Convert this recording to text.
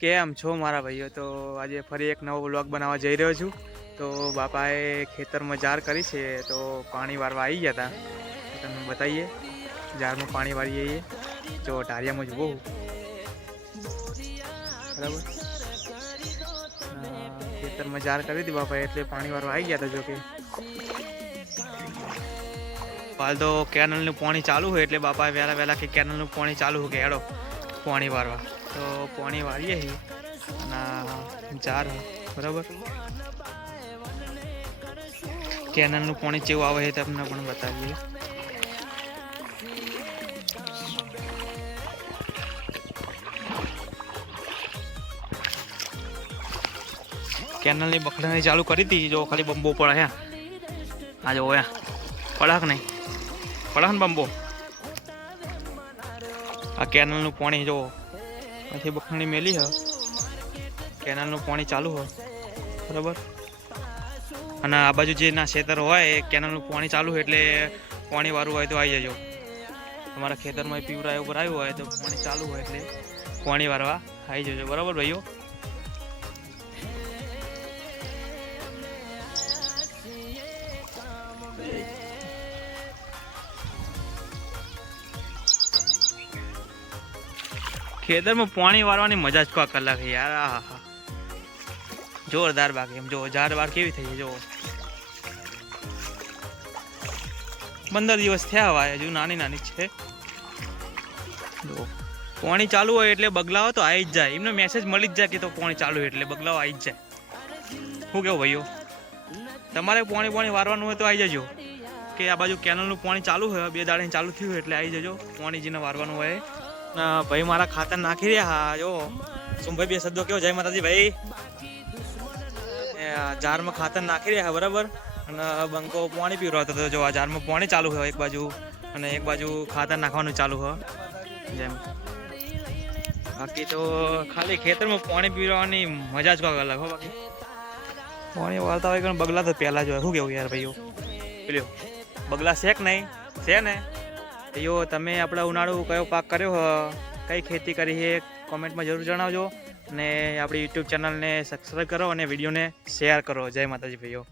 કેમ છો મારા ભાઈઓ? તો આજે ફરી એક નવો વ્લોગ બનાવવા જઈ રહ્યો છું. તો બાપાએ ખેતરમાં જાર કરી છે, તો પાણી વારવા આવી ગયા હતા. તમને બતાવીએ જારમાં પાણી વાળીએ. જો ઢારિયામાં જુઓ બરાબર. ખેતરમાં જાર કરી હતી બાપાએ, એટલે પાણી વારવા આવી ગયા હતા. જો કે હાલ તો કેનલનું પાણી ચાલુ હોય, એટલે બાપાએ વહેલા કે કેનલનું પાણી ચાલુ હોય કે હેડો પાણી વારવા. તો પાણી વાળીએ અને જાર બરાબર. કેનલનું પાણી કેવું આવે છે તમને પણ બતાવીએ. કેનલની બખડાની ચાલુ કરી હતી. જો ખાલી બંબો પડે હે. આ જો પડક નહીં પડક ને બંબો. આ કેનલનું પાણી જો અહીંથી બખણી મેલી હ, કેનલનું પાણી ચાલુ હોય બરાબર. અને આ બાજુ જે ના ખેતર હોય એ કેનલનું પાણી ચાલુ હોય, એટલે પાણી વાળું હોય તો આવી જજો. તમારા ખેતરમાં પીવરા ઉપર આવ્યું હોય તો પાણી ચાલુ હોય એટલે પાણી વારવા આવી જજો બરાબર ભાઈઓ. ખેતરમાં પાણી વારવાની મજા જ કોઈ કલાક યાર. હા હા, જોરદાર બાકી. એમ જો ઝાડ બાર કેવી થઈ જો 15 દિવસ થયા હોય, હજુ નાની છે. જો પાણી ચાલુ હોય એટલે બગલાવો તો આવી જ જાય. એમને મેસેજ મળી જ જાય કે તો પાણી ચાલુ હોય એટલે બગલાવો આવી જ જાય. શું કેવું ભાઈઓ? તમારે પાણી વારવાનું હોય તો આવી જજો. કે આ બાજુ કેનલનું પાણી ચાલુ હોય, 2 દાડે ચાલુ થયું હોય એટલે આવી જજો. પાણી જેને વારવાનું હોય. ભાઈ મારા ખાતર નાખી રહ્યા. હા જો સુમભાઈ 2 શબ્દો કેવો? જય માતાજી ભાઈ. જારમાં ખાતર નાખી રહ્યા બરાબર. અને બંકો પાણી પીવરો હતો. તો જો આ જારમાં પાણી ચાલુ હોય એક બાજુ, અને એક બાજુ ખાતર નાખવાનું ચાલુ હોય જેમ. બાકી તો ખાલી ખેતરમાં પાણી પીવવાની મજા જ કાંઈક અલગ હો. બાકી પાણી વાળતા હોય પણ બગલા તો પહેલા જ હોય. શું કેવું યાર ભાઈઓ? પેલો બગલા છે કે નહીં? છે ને ભાઈઓ? તમે આપણા ઉનાળુ કયો પાક કર્યો હ, કઈ ખેતી કરી છે કોમેન્ટમાં જરૂર જણાવજો. અને આપણી યુટ્યુબ ચેનલને સબસ્ક્રાઈબ કરો અને વિડીયોને શેર કરો. જય માતાજી ભાઈઓ.